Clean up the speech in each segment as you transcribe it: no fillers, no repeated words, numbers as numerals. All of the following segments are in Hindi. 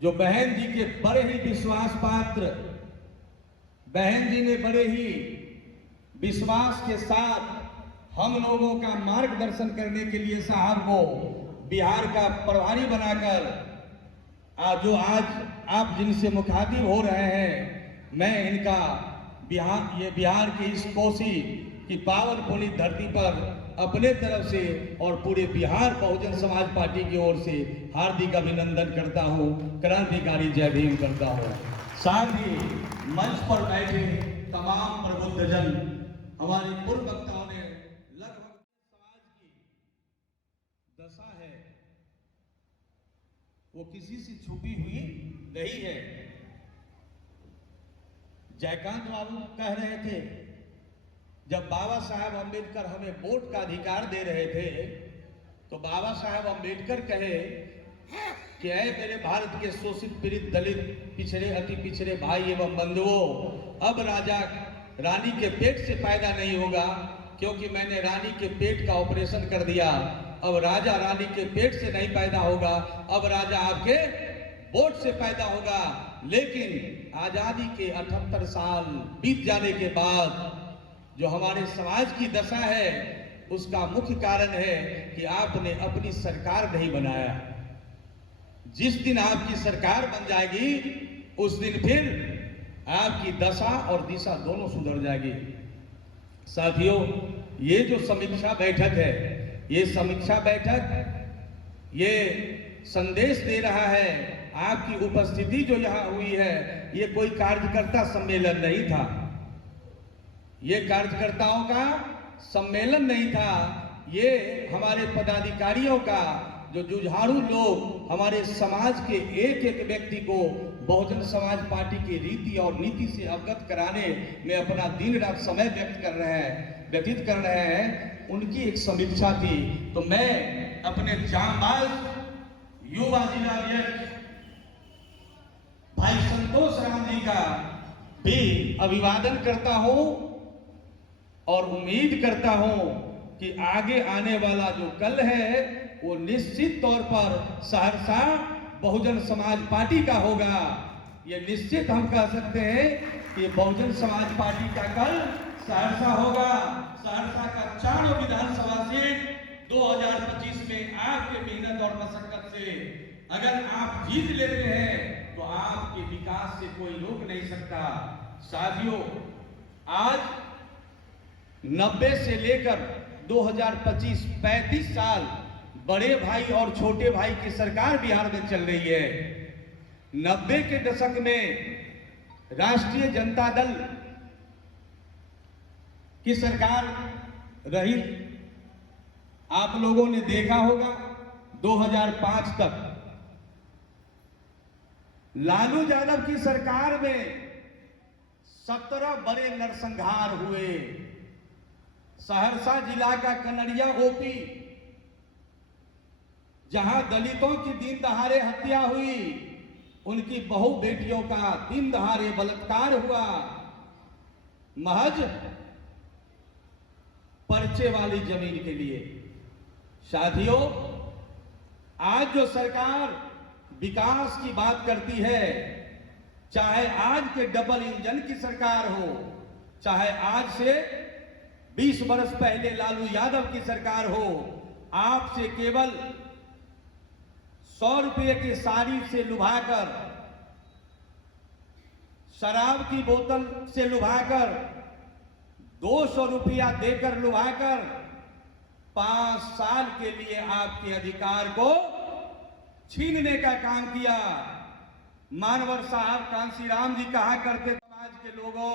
जो बहन जी के बड़े ही विश्वास पात्र, बहन जी ने बड़े ही विश्वास के साथ हम लोगों का मार्गदर्शन करने के लिए साहब को बिहार का प्रभारी बनाकर जो आज आप जिनसे मुखातिब हो रहे हैं, मैं इनका बिहार की इस कोसी की पावन पुनीत धरती पर अपने तरफ से और पूरे बिहार बहुजन समाज पार्टी की ओर से हार्दिक अभिनंदन करता हूं, क्रांतिकारी जय भीम करता हूं। साथ ही मंच पर बैठे तमाम प्रबुद्धजन, हमारे पूर्व वक्ताओं ने लगभग समाज की दशा है वो किसी से छुपी हुई नहीं है। जयकांत बाबू कह रहे थे, जब बाबा साहब अम्बेडकर हमें वोट का अधिकार दे रहे थे तो बाबा साहब अम्बेडकर कहे कि ऐ मेरे भारत के शोषित पीड़ित दलित पिछड़े अति पिछड़े भाई एवं बंधुओं, अब राजा रानी के पेट से पैदा नहीं होगा, क्योंकि मैंने रानी के पेट का ऑपरेशन कर दिया। अब राजा रानी के पेट से नहीं पैदा होगा, अब राजा आपके वोट से पैदा होगा। लेकिन आजादी के 78 साल बीत जाने के बाद जो हमारे समाज की दशा है उसका मुख्य कारण है कि आपने अपनी सरकार नहीं बनाया। जिस दिन आपकी सरकार बन जाएगी उस दिन फिर आपकी दशा और दिशा दोनों सुधर जाएगी। साथियों, ये जो समीक्षा बैठक है, ये समीक्षा बैठक ये संदेश दे रहा है, आपकी उपस्थिति जो यहाँ हुई है ये कोई कार्यकर्ता सम्मेलन नहीं था, ये कार्यकर्ताओं का सम्मेलन नहीं था, ये हमारे पदाधिकारियों का जो जुझारू लोग हमारे समाज के एक एक व्यक्ति को बहुजन समाज पार्टी की रीति और नीति से अवगत कराने में अपना दिन रात समय व्यतीत कर रहे हैं, उनकी एक समीक्षा थी। तो मैं अपने जांबाज युवा जिला अध्यक्ष भाई संतोष राम जी का भी अभिवादन करता हूं और उम्मीद करता हूं कि आगे आने वाला जो कल है वो निश्चित तौर पर सहरसा बहुजन समाज पार्टी का होगा। ये निश्चित हम कह सकते हैं कि बहुजन समाज पार्टी का कल सहरसा होगा। सहरसा का 4 विधानसभा सीट 2025 में आपके मेहनत और मशक्कत से अगर आप जीत लेते हैं तो आपके विकास से कोई रोक नहीं सकता। साथियों, आज 90 से लेकर 2025 35 साल बड़े भाई और छोटे भाई की सरकार बिहार में चल रही है। 90 के दशक में राष्ट्रीय जनता दल की सरकार रही, आप लोगों ने देखा होगा 2005 तक। लालू यादव की सरकार में 17 बड़े नरसंहार हुए। सहरसा जिला का कनड़िया ओपी, जहां दलितों की दिन दहाड़े हत्या हुई, उनकी बहु बेटियों का दिन दहाड़े बलात्कार हुआ, महज पर्चे वाली जमीन के लिए। साथियों, आज जो सरकार विकास की बात करती है, चाहे आज के डबल इंजन की सरकार हो, चाहे आज से 20 वर्ष पहले लालू यादव की सरकार हो, आपसे केवल 100 रुपये की साड़ी से लुभाकर, शराब की बोतल से लुभाकर, 200 रुपया देकर लुभाकर 5 साल के लिए आपके अधिकार को छीनने का काम किया। मानवर साहब कांसीराम जी कहा करते, समाज के लोगों,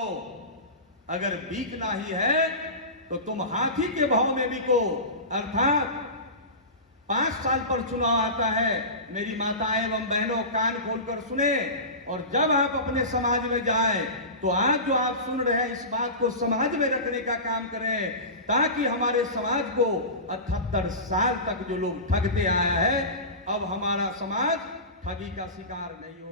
अगर बिकना ही है तो तुम हाथी के भाव में बिको। अर्थात 5 साल पर चुनाव आता है, मेरी माताएं एवं बहनों कान खोलकर सुने, और जब आप अपने समाज में जाएं तो आज जो आप सुन रहे हैं इस बात को समाज में रखने का काम करें, ताकि हमारे समाज को 78 साल तक जो लोग ठगते आया है, अब हमारा समाज ठगी का शिकार नहीं हो।